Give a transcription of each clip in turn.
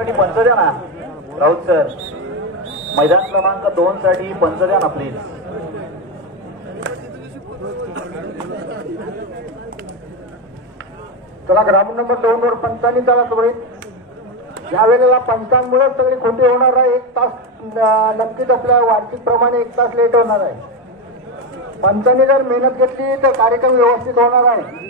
साठी पंच द्या ना राऊत सर. मैदान क्रमांक 2 साठी पंच द्या ना प्लीज. चला ग्राउंड नंबर 2 वर पंचांनी चला सोबत. या वेळेला पंचांमुळे सगळी खोटी होणार आहे. 1 तास नक्कीच आपल्या वार्षिकप्रमाणे 1 तास लेट होणार आहे. पंचांनी जर मेहनत घेतली तर कार्यक्रम व्यवस्थित होणार आहे.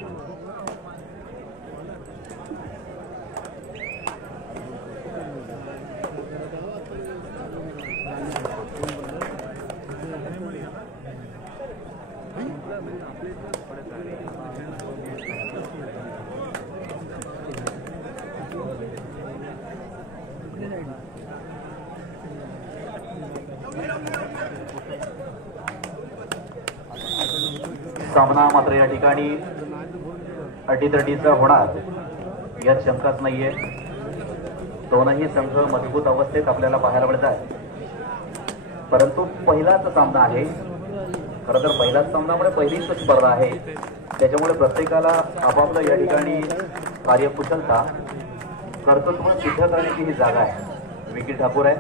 सामना मात्र या ठिकाणी अटीतटीचा होणार यात शंकाच नाहीये. दोनही संघ मजबूत अवस्थेत आपल्याला पाहायला मिळतात. परंतु पहिलाच सामना आहे. खरं तर पहिलाच सामनामुळे पहिलीच स्पर्धा आहे. त्याच्यामुळे प्रत्येकाला आपापलं या ठिकाणी कार्यकुशलता कर्तृत्व सिद्ध करण्याची ही जागा आहे. विकी ठाकूर आहे,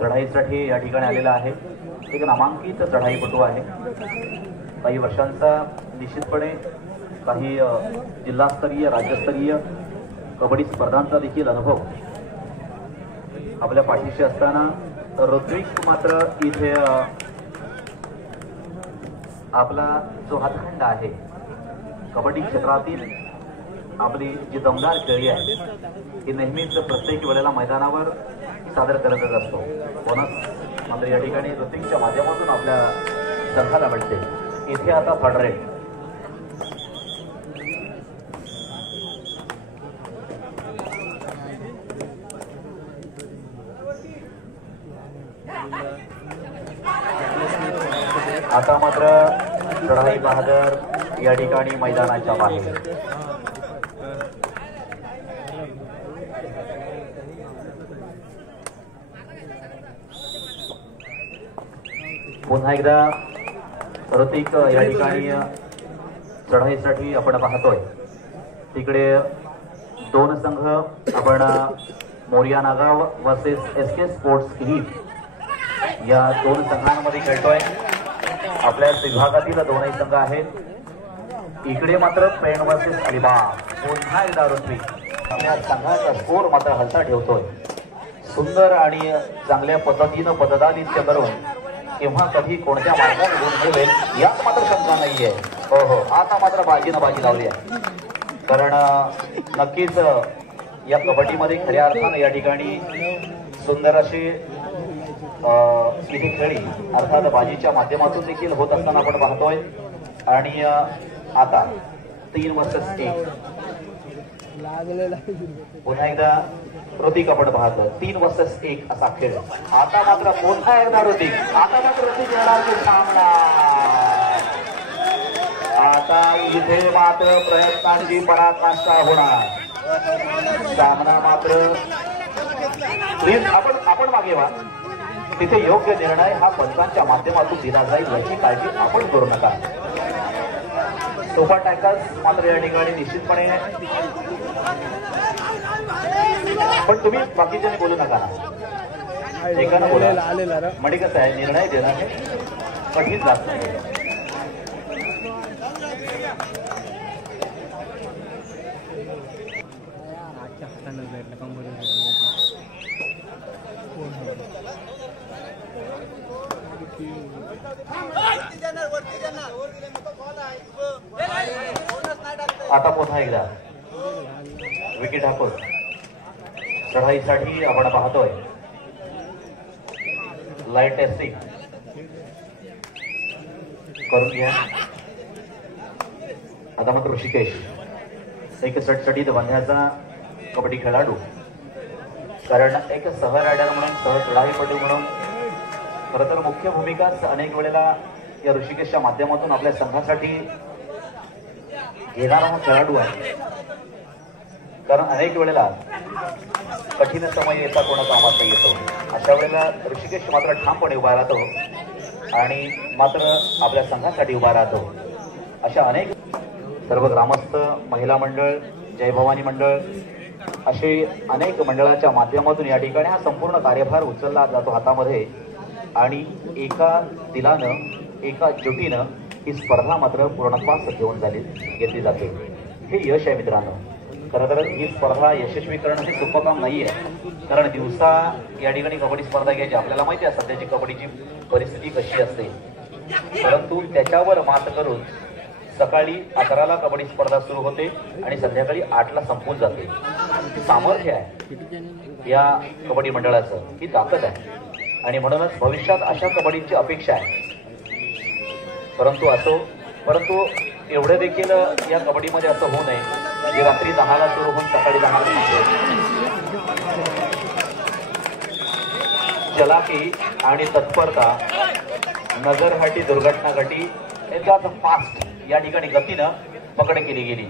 चढाईसाठी या ठिकाणी आलेला आहे. एक नामांकित चढाईपटू आहे. काही वर्षांचा निश्चितपणे काही जिल्हास्तरीय राज्यस्तरीय कबड्डी स्पर्धांचा देखील अनुभव आपल्या पाठीशी असताना ऋत्विक मात्र इथे आपला जो हातखंड आहे कबड्डी क्षेत्रातील आपली जी दमदार खेळी आहे ही नेहमीच प्रत्येक वेळेला मैदानावर सादर करतच असतो. बोनस मात्र या ठिकाणी ऋत्विकच्या माध्यमातून आपल्या संघाला मिळते. इथे आता फडरे आता मात्र चढाई बहादर या ठिकाणी मैदानाच्या बाहेर. पुन्हा एकदा ऋतिक या ठिकाणी चढाईसाठी आपण पाहतोय. तिकडे 2 संघ आपण Moriya Nagaon versus SK sports Kihim या 2 संघांमध्ये खेळतोय. आपल्या विभागातील 2ही संघ आहेत. इकडे मात्र पेण वर्सेस अलिबाग. पुन्हा एकदा ऋत्विक आपल्या संघाचा स्कोर मात्र हलता ठेवतोय. सुंदर आणि चांगल्या पद्धतीनं पददालित्य करून केव्हा कधी कोणत्या मार्गात गुण घेवेल यात मात्र शंका नाहीये. हो हो, आता मात्र बाजीनं बाजी लावली आहे. कारण नक्कीच या कबड्डीमध्ये खऱ्या अर्थानं या ठिकाणी सुंदर अशी इथे खेळी अर्थात बाजीच्या माध्यमातून देखील होत असताना आपण पाहतोय. आणि आता 3 वर्सेस 1 पुन्हा एकदा ऋतिक आपण पाहतो. 3 वर्सेस 1 असा खेळ. आता मात्र पुन्हा एकदा ऋतिक. आता मात्र ऋतिक येणार की सामना. आता इथे मात्र प्रयत्नांची पराकाष्ठा होणार. सामना मात्र प्लीज आपण मागे व्हा. तिथे योग्य निर्णय हा पंचांच्या माध्यमातून दिला जाईल याची काळजी आपण करू नका. सोफा टॅकल्स मात्र या ठिकाणी निश्चितपणे. पण तुम्ही बाकीच्याने बोलू नका. एकानं बोला. म्हणजे कसं आहे निर्णय देणं हे कठीण जात नाही. आता पुन्हा एकदा विकी ठाकूर चढाईसाठी आपण पाहतोय. लाईट टेस्टिंग करून घ्या. आता मात्र ऋषिकेश एक सटसटीत बांधण्याचा कबड्डी खेळाडू. कारण एक सह रायडर म्हणून सह चढाईपटू म्हणून खरं तर मुख्य भूमिका अनेक वेळेला या ऋषिकेशच्या माध्यमातून आपल्या संघासाठी घेणारा हा खेळाडू आहे. कारण अनेक वेळेला कठीण समय येता कोणा कामात येतो. अशा वेळेला ऋषिकेश मात्र ठामपणे उभा राहतो आणि मात्र आपल्या संघासाठी उभा राहतो. अशा अनेक सर्व ग्रामस्थ, महिला मंडळ, जय भवानी मंडळ असे अनेक मंडळाच्या माध्यमातून या ठिकाणी हा संपूर्ण कार्यभार उचलला जातो हातामध्ये आणि एका दिलानं एका जुटीनं ही स्पर्धा मात्र पूर्णत्वास घेऊन घेतली जाते. हे यश आहे मित्रांनो. खरं तर ही स्पर्धा यशस्वी करणं हे सोपं काम नाही आहे. कारण दिवसा या ठिकाणी कबड्डी स्पर्धा घ्यायची आपल्याला माहिती आहे सध्याची कबड्डीची परिस्थिती कशी असते. परंतु त्याच्यावर मात करून सकाळी 11ला कबड्डी स्पर्धा सुरू होते आणि संध्याकाळी 8ला संपून जाते. सामर्थ्य आहे या कबड्डी मंडळाचं, ही ताकद आहे आणि म्हणूनच भविष्यात अशा कबड्डीची अपेक्षा आहे. परंतु एवढे देखील या कबड्डीमध्ये असं होऊ नये की रात्री 10ला सुरू होऊन सकाळी 10ला संपते. चलाकी आणि तत्परता, नजरहाटी, दुर्घटना घटी याच्यात फास्ट या ठिकाणी गतीनं पकड केली गेली.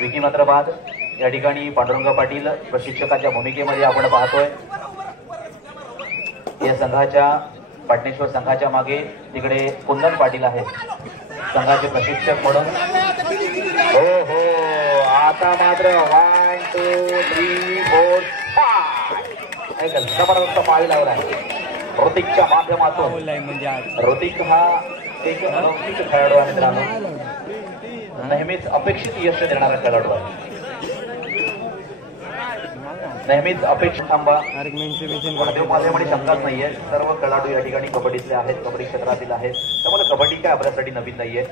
विकी मात्र बाद या ठिकाणी पांडुरंग पाटील प्रशिक्षकाच्या भूमिकेमध्ये आपण पाहतोय. या संघाच्या पाटणेश्वर संघाच्या मागे तिकडे कुंदन पाटील आहेत संघाचे प्रशिक्षक म्हणून. हो हो, आता मात्र 1 2 3 4 5 जबरदस्त पाळी लावला आहे ऋतिकच्या माध्यमातून. ऋतिक हा एक अलौकिक खेळाडू आहे मित्रांनो. नेहमीच अपेक्षित यश देणारा खेळाडू आहे. नेहमीच अपेक्षित थांबा माध्यमामध्ये शंकाच नाहीये. सर्व खेळाडू या ठिकाणी कबड्डीतले आहेत, कबड्डी क्षेत्रातील आहेत. त्यामुळे कबड्डी काय आपल्यासाठी नवीन नाहीये.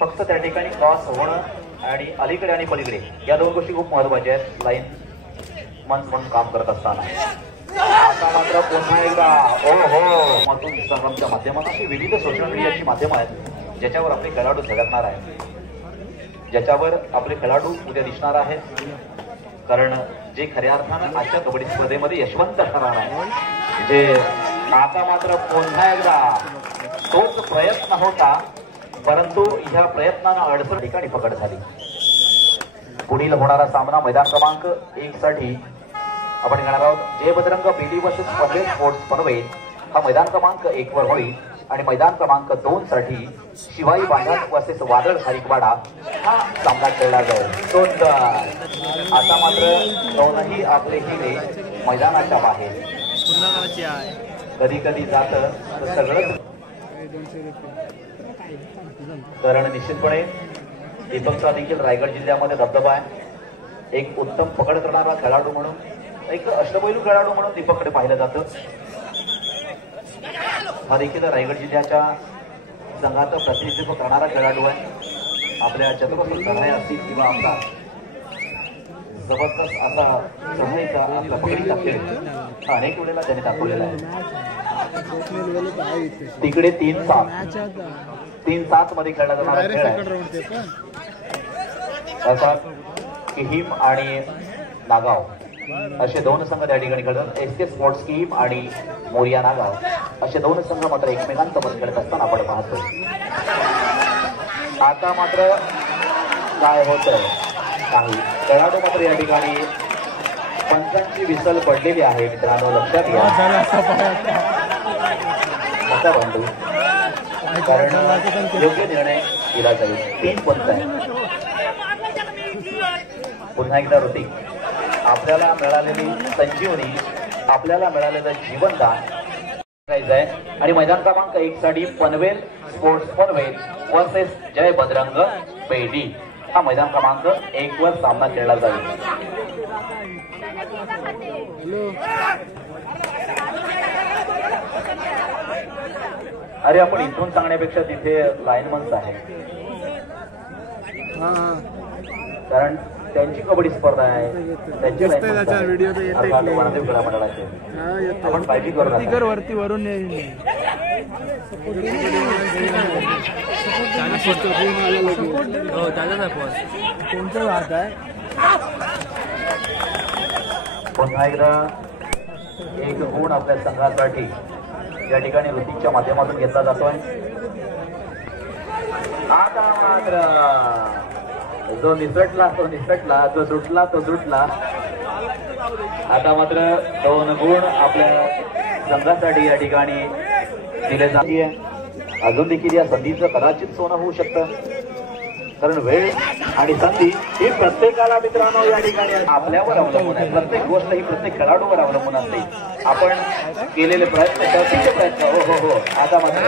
फक्त त्या ठिकाणी क्रॉस होणं आणि अलीकडे आणि पलीकडे या दोन गोष्टी खूप महत्वाच्या आहेत लाईन मंच म्हणून काम करत असताना. आता मात्र पुन्हा एकदा मधून इंस्टाग्रामच्या माध्यमातून अशी विविध सोशल मीडियाची माध्यमं आहेत ज्याच्यावर आपले खेळाडू झळकणार आहेत, ज्याच्यावर आपले खेळाडू उद्या दिसणार आहेत. कारण जे खऱ्या अर्थानं आजच्या कबड्डी स्पर्धेमध्ये यशवंत ठरणार आहे, जे आता मात्र पुन्हा एकदा तोच प्रयत्न होता परंतु ह्या प्रयत्नांना अडचण ठिकाणी पकड झाली. पुढील होणारा सामना मैदान क्रमांक 1 साठी आपण घेणार आहोत. जय बजरंग बेली वर्सेस पनवेल स्पोर्ट्स पनवेल हा मैदान क्रमांक 1 वर होईल आणि मैदान क्रमांक 2 साठी शिवाई बांधण वर्सेस वादळ खारीकवाडा हा सामना खेळला जाईल. आता मात्र दोनही आपले हिरे मैदानाच्या बाहेर. कधी कधी जात सगळं कारण निश्चितपणे दीपकचा देखील रायगड जिल्ह्यामध्ये दबदबा आहे. एक उत्तम पकड करणारा खेळाडू म्हणून, एक अष्टपैलू खेळाडू म्हणून दीपककडे पाहिलं जातं. हा देखील रायगड जिल्ह्याच्या संघाचं प्रतिनिधित्व करणारा खेळाडू आहे. आपल्या चतुर्थ चढाया असतील किंवा आपला जबरदस्त असा चढाईचा आपला पकडीचा खेळ हा अनेक वेळेला त्याने दाखवलेला आहे. तिकडे 3-7 मध्ये खेळला जाणारा खेळ आहे. असा किहीम आणि नागाव असे दोन संघ त्या ठिकाणी खेळतात. एसके स्पोर्ट्स किहीम आणि मोरिया नागाव असे दोन संघ मात्र एकमेकांसोबत खेळत असताना आपण पाहतो. आता मात्र काय होतंय काही खेळाडू मात्र या ठिकाणी पंचांची विसल पडलेली आहे मित्रांनो, लक्षात घ्या. असा बंधू कारण योग्य निर्णय दिला जाईल. 3 पंच आहे. पुन्हा एकदा ऋतिक, आपल्याला मिळालेली संजीवनी, आपल्याला मिळालेलं जीवनदान करायचं आहे आणि मैदान क्रमांक 1 साठी पनवेल स्पोर्ट्स पनवेल वर्सेस जय बजरंग बेडी हा मैदान क्रमांक 1 वर सामना खेळला जाईल. अरे आपण इथून सांगण्यापेक्षा तिथे लाईनमन्स आहे कारण त्यांची कबड्डी स्पर्धा आहे, त्यांची मंडळाचे आपण काळजी करू वरती वरून कोणतं राहत आहे. पुन्हा एकदा एक गुण आपल्या संघासाठी या ठिकाणी ऋतिकच्या माध्यमातून घेतला जातोय. आता मात्र जो निसटला तो निसटला, जो सुटला तो सुटला. आता मात्र 2 गुण आपल्या संघासाठी या ठिकाणी दिले जाते. अजून देखील या संधीचं कदाचित सोनं होऊ शकतं. कारण वेळ आणि संधी ही प्रत्येकाला मित्रांनो या ठिकाणी आपल्यावर अवलंबून आहे. प्रत्येक गोष्ट ही प्रत्येक खेळाडूवर अवलंबून असते. आपण केलेले प्रयत्न शक्तीचे प्रयत्न हो हो हो आता मात्र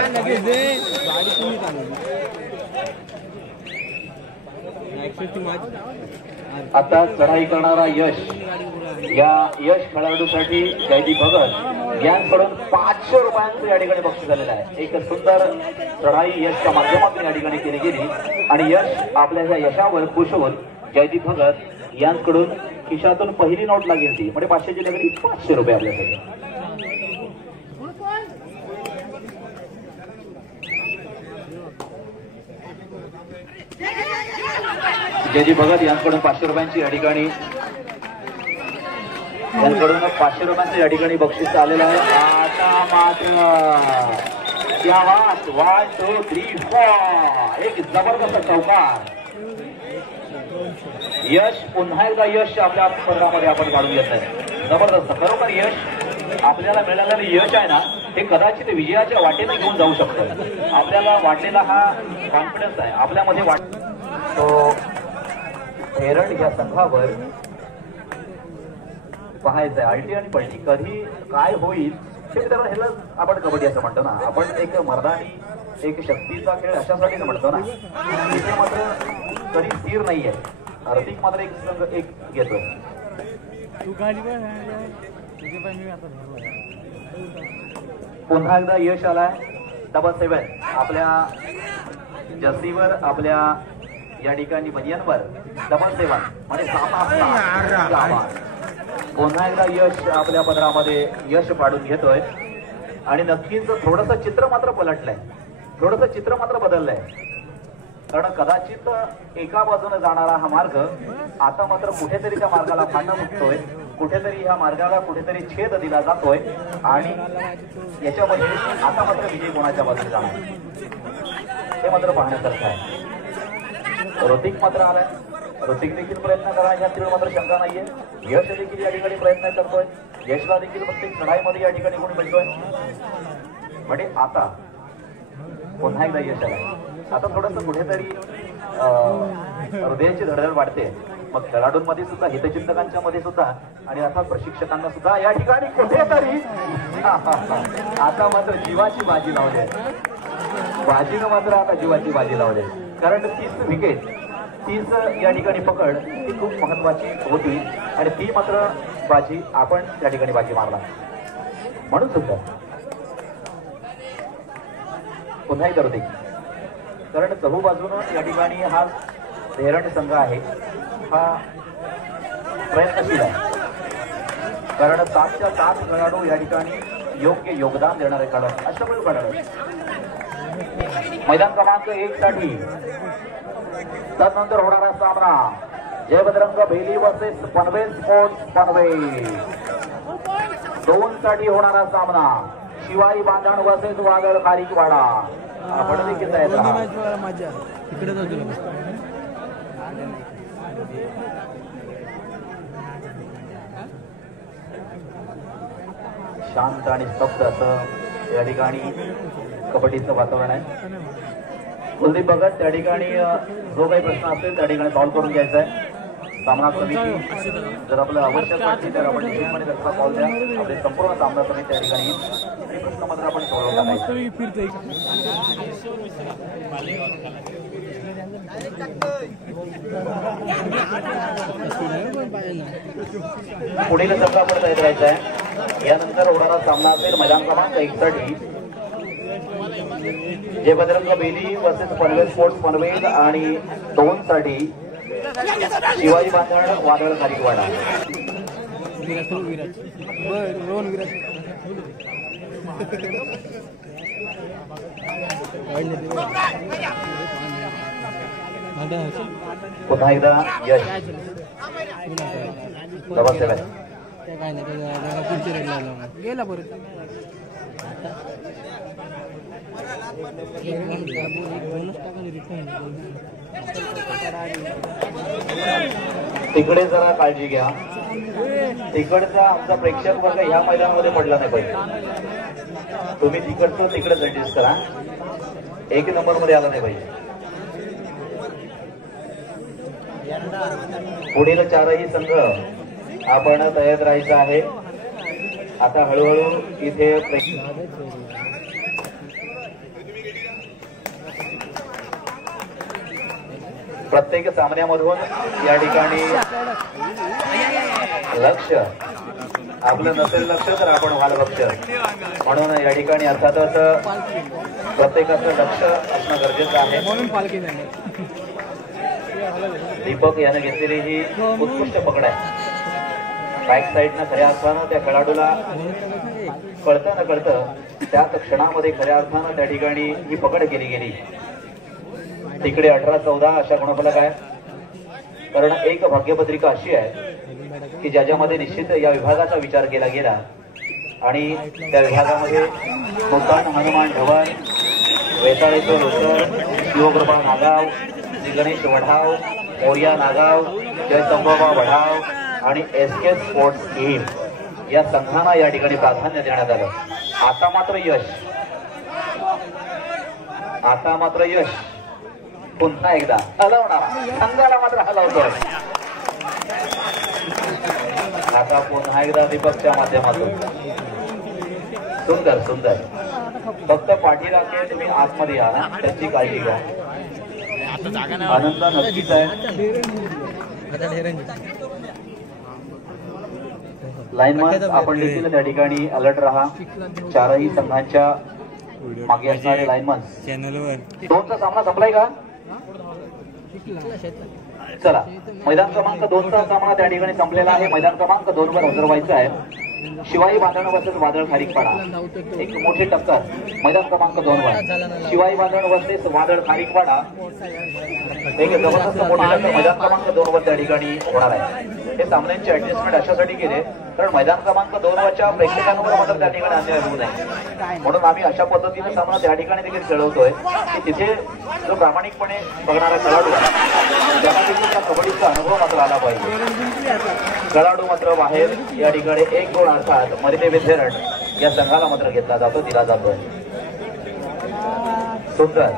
आता चढाई करणारा यश या यश खेळाडूसाठी जयदीप भगत यांकडून 500 रुपयांचं या ठिकाणी बक्षीस झालेलं आहे. एक सुंदर चढाई यशच्या माध्यमातून या ठिकाणी केली गेली आणि यश आपल्या ह्या यशावर खुश होऊन जयदीप भगत यांकडून खिशातून पहिली नोट लागेल ती म्हणजे 500ची लागली 500 रुपये आपल्यासाठी. जयदीप भगत यांकडून 500 रुपयांची या ठिकाणी यांकडून 500 रुपयांचं या ठिकाणी बक्षीस आलेलं आहे. आता मात्र क्या बात 1 2 3 4 एक जबरदस्त चौकार. यश पुन्हा एकदा यश आपल्या स्पर्धामध्ये आपण काढून घेत आहे. जबरदस्त खरोखर यश आपल्याला मिळालेलं यश आहे ना हे कदाचित विजयाच्या वाटेने घेऊन जाऊ शकतं. आपल्याला वाटलेला हा कॉन्फिडन्स आहे आपल्यामध्ये तो हेरण या संघावर पाहायचंय. आलटी आणि पलटी कधी काय होईल ते मित्रांनो ह्याला आपण कबड्डी असं म्हणतो ना. आपण एक मर्दानी एक शक्तीचा खेळ अशासाठी म्हणतो ना. इथे मात्र कधी स्थिर नाहीये. हार्दिक मात्र एक संघ एक घेतोय. पुन्हा एकदा यश आलाय 7 आपल्या जर्सीवर आपल्या या ठिकाणी बनियांवर 7 म्हणजे 7 पुन्हा एकदा यश आपल्या पदरामध्ये यश पाडून घेतोय आणि नक्कीच थोडंसं चित्र मात्र पलटलंय. थोडंसं चित्र मात्र बदललंय. कारण कदाचित एका बाजूने जाणारा हा मार्ग आता मात्र कुठेतरी त्या मार्गाला फाटा फुटतोय. कुठेतरी ह्या मार्गाला कुठेतरी छेद दिला जातोय आणि याच्यामध्ये आता मात्र विजय कोणाच्या बाजूने जाणार हे मात्र पाहण्यासारखं आहे. ऋतिक मात्र आलाय. ऋतिक देखील प्रयत्न करा यात मात्र शंका नाहीये. यश देखील या ठिकाणी प्रयत्न करतोय. यशला देखील प्रत्येक चढाईमध्ये या ठिकाणी कोणी मिळतोय म्हणजे आता पुन्हा एकदा यश आलाय. आता थोडंसं कुठेतरी हृदयाची धडधड वाढते. मग खेळाडूंमध्ये सुद्धा हितचिंतकांच्या मध्ये सुद्धा आणि अर्थात प्रशिक्षकांना सुद्धा या ठिकाणी कुठेतरी आता मात्र जीवाची बाजी लावली. बाजीनं मात्र आता जीवाची बाजी लावली. कारण 30 विकेट 30 या ठिकाणी पकड ही खूप महत्वाची होती आणि ती मात्र बाजी आपण त्या ठिकाणी बाजी मारला. म्हणून सुद्धा पुन्हा एकदा होते कारण चहू बाजूनं या ठिकाणी हा धेरण संघ आहे हा प्रयत्नशील आहे. कारण 7च्या 7 खेळाडू या ठिकाणी योग्य योगदान देणारे खेळाडू अष्टपैलू खेळाडू. मैदान क्रमांक 1 साठी त्यानंतर होणारा सामना जय बजरंग बेली वर्सेस पनवेल स्पोर्ट्स पनवेल. 2 साठी होणारा सामना शिवाई बांधण वर्सेस वादळ खारीकवाडा. आपण देखील तयार राहा. शांत आणि स्तब्ध असं या ठिकाणी कबड्डीचं वातावरण आहे. कुलदीप भगत त्या ठिकाणी जो काही प्रश्न असेल त्या ठिकाणी सॉल्व्ह करून घ्यायचा आहे. सामना समिती जर आपलं आवश्यक वाटली तर आपण निश्चितपणे त्याचा कॉल द्या. आपले संपूर्ण सामना समिती त्या ठिकाणी आणि प्रश्न मात्र आपण सोडवला नाही. पुढील संघावर तयार राहायचं आहे. यानंतर होणारा सामना असेल मैदान क्रमांक 1 साठी जय बजरंग बेली वर्सेस पनवेल स्पोर्ट्स पनवेल आणि 2 साठी शिवाजी बांधण वादळ खारीकवाडा. पुन्हा एकदा यश 7 गेला परत तिकडे जरा काळजी घ्या. तिकडचा आमचा प्रेक्षक वर्ग ह्या मैदानामध्ये पडला नाही पाहिजे. तुम्ही तिकडचं तिकडेच ऍडजस्ट करा. 1 नंबर मध्ये आला नाही पाहिजे. पुढील चारही संघ आपण तयार राहायचं आहे. आता हळूहळू इथे प्रत्येक सामन्यामधून या ठिकाणी लक्ष आपलं नसेल लक्ष तर आपण व्हाल लक्ष, म्हणून या ठिकाणी अर्थातच प्रत्येकाचं लक्ष असणं गरजेचं आहे. म्हणून पालखी झाली. दीपक याने घेतलेली ही उत्कृष्ट पकड आहे. बॅक साईडनं खऱ्या अर्थानं त्या खेळाडूला कळतं न कळतं त्याच क्षणामध्ये खऱ्या अर्थानं त्या ठिकाणी ही पकड केली गेली. तिकडे 18-14 अशा गुणफलक आहे. कारण एक भाग्यपत्रिका अशी आहे की ज्याच्यामध्ये निश्चित या विभागाचा विचार केला गेला आणि त्या विभागामध्ये मुलतान हनुमान ढवण, वेताळेश्वर लोसर, शिवकृपा नागाव, श्री गणेश वढाव, मोर्या नागाव, जय संभोबा वढाव आणि SK स्पोर्ट्स टीम या संघांना या ठिकाणी प्राधान्य देण्यात आलं. आता मात्र यश पुन्हा एकदा हलवणारा संघाला मात्र हलवतोय. आता पुन्हा एकदा दीपकच्या माध्यमातून सुंदर सुंदर. फक्त पाठीराखे तुम्ही आतमध्ये या ना, त्याची काळजी घ्या. आनंद नक्कीच आहे. लाईनमन आपण देखील त्या ठिकाणी अलर्ट राहा. चारही संघांच्या मागे असणारे लाईनमन. चॅनलवर 2चा सामना संपलाय का? चला, मैदान क्रमांक 2चा सामना त्या ठिकाणी संपलेला आहे. मैदान क्रमांक 2 वर हजर व्हायचं आहे. शिवाई बांधण वर्सेस वादळ खारीकपाडा, एक मोठी टक्कर मैदान क्रमांक 2 वर. शिवाई बांधण वर्सेस वादळ खारीकपाडा एक जबरदस्त मोठी टक्कर मैदान क्रमांक 2 वर त्या ठिकाणी होणार आहे. हे सामन्यांची ऍडजस्टमेंट अशासाठी केले कारण मैदान क्रमांक 2 वरच्या प्रेक्षकांवर मात्र त्या ठिकाणी अन्याय होऊ नये, म्हणून आम्ही अशा पद्धतीने सामना त्या ठिकाणी देखील खेळवतोय की तिथे जो प्रामाणिकपणे बघणारा खेळाडू आहे त्याला देखील त्या कबड्डीचा अनुभव मात्र आला पाहिजे. खेळाडू मात्र बाहेर या ठिकाणी 1 गोल अर्थात मरिते विधेरण या संघाला मात्र घेतला जातो, दिला जातोय. सुंदर.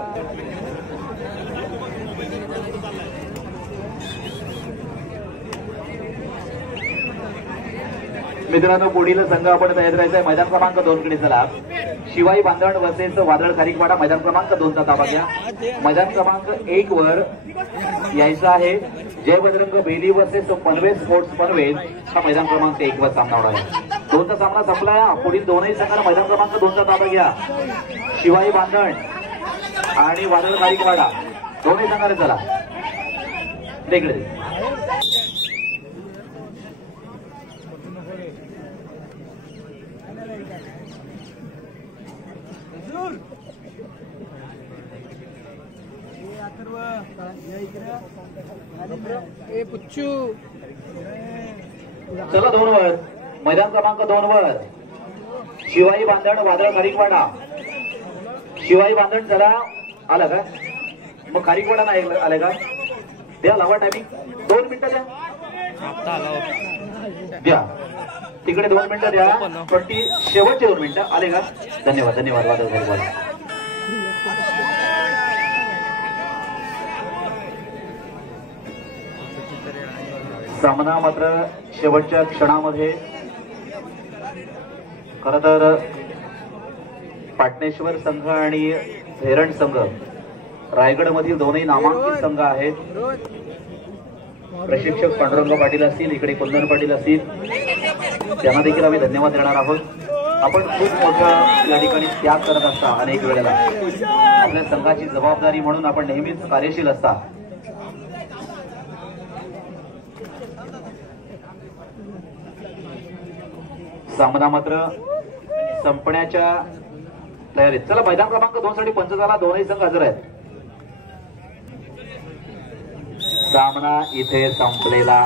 मित्रांनो, पुढील संघ आपण तयार करायचा आहे. मैदान क्रमांक 2 कडे चला. शिवाई बांधण वर्सेस वादळ खारीकपाडा मैदान क्रमांक 2चा ताबा घ्या. मैदान क्रमांक 1 वर यायचं आहे. जय बजरंग बेली वर्सेस पनवेल स्पोर्ट्स पनवेल हा मैदान क्रमांक 1 वर सामना होणार आहे. 2चा सामना संपला. पुढील दोनही संघांना मैदान क्रमांक 2चा ताबा घ्या. शिवाई बांधण आणि वादळ खारीकपाडा दोन्ही संघाने चला तिकडे. चला 2 वर मैदान क्रमांक 2 वर शिवाई बांधण वादळ खारीकपाडा. शिवाई बांधण चला. आला का? मग खारीकपाडा नाही आले का? द्या लावा टायमिंग 2 मिनिटं द्या. तिकडे 2 मिनिटं द्या. शेवटचे 2 मिनिटं आले का? धन्यवाद धन्यवाद. वादळ खारीकपाडा सामना मात्र शेवटच्या क्षणामध्ये. खर तर पाटणेश्वर संघ आणि धेरण संघ रायगड मधील दोनही नामांकित संघ आहेत. प्रशिक्षक पांडुरंग पाटील असतील, इकडे कुंदन पाटील असतील, त्यांना देखील आम्ही धन्यवाद देणार आहोत. आपण खूप मोठं या ठिकाणी त्याग करत असता. अनेक वेळेला आपल्या संघाची जबाबदारी म्हणून आपण नेहमीच कार्यशील असता. सामना मात्र संपण्याच्या तयारीत. चला, मैदान क्रमांक 2 साठी पंच झाला. दोनही संघ हजर आहेत. सामना इथे संपलेला